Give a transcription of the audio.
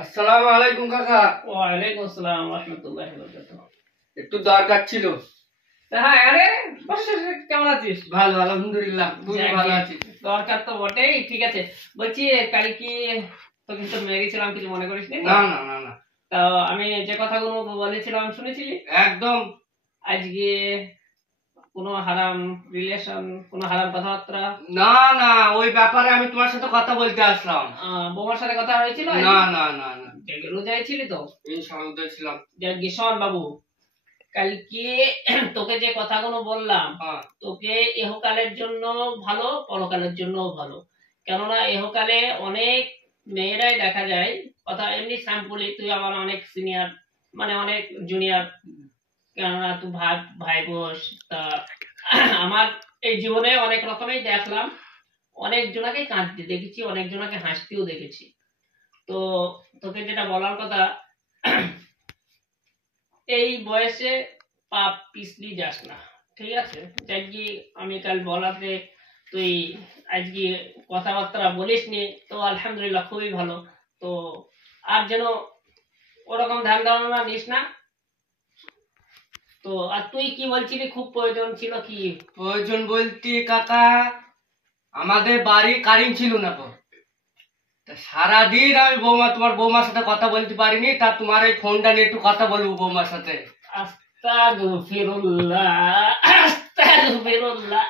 আসসালামু আলাইকুম কাকা। ওয়ালাইকুম আসসালাম রাহমাতুল্লাহি ওয়া বারাকাতুহু। একটু দরকার ছিল। হ্যাঁ, আরে বসে কেমন আছিস? ভালো, আলহামদুলিল্লাহ। তুমি ভালো আছি? দরকার তো বটেই। ঠিক আছে, বলছি কাল কি তোকে তো মেরেছিলাম, কিছু মনে করিস নি? না না না না, তো আমি যে কথাগুলো বলেছিলাম শুনেছিলি? একদম আজকে কোনো হারাম রিলেশন, কোনো হারাম কথাবার্তা? না না, ওই ব্যাপারে আমি তোমার সাথে কথা বলতে আসলাম। বৌমার সাথে কথা হয়েছিল? না না না না, রোজায় ছিলি তো? ইনশাআল্লাহ ছিলাম। যাক শোন বাবু, কালকে তোকে যে কথাগুলো বললাম, হ্যাঁ, তোকে ইহকালের জন্য ভালো, পরকালের জন্য ভালো। কেননা ইহকালে অনেক মেয়েরাই দেখা যায়, কথা এমনি স্যাম্পলি, তুই আমার অনেক সিনিয়র, মানে অনেক জুনিয়র, কেননা তুই ভাই ভাই বোস। তা আমার এই জীবনে অনেক রকমই দেখলাম, অনেক জনাকে কাঁদতে দেখেছি, অনেক জনাকে হাসতেও দেখেছি। তো তোকে যেটা বলার কথা, এই বয়সে পাপ পিছলি যাস না, ঠিক আছে? যাই কি, আমি কাল বলাতে তুই আজকে কথাবার্তা বলিস নি, তো আলহামদুলিল্লাহ, খুবই ভালো। তো আর যেন ওরকম ধ্যান ধারণা নিস না। তো আর তুই কি বলছিলি, খুব প্রয়োজন ছিল কি? প্রয়োজন বলতে কাকা, আমাদের বাড়ি কারেন্ট ছিল না তো। তা সারাদিন আমি তোমার বৌমার সাথে কথা বলতে পারিনি, তা তোমার এই ফোনটা নিয়ে একটু কথা বলবো বৌমার সাথে। আস্তাগফিরুল্লাহ, আস্তাগফিরুল্লাহ।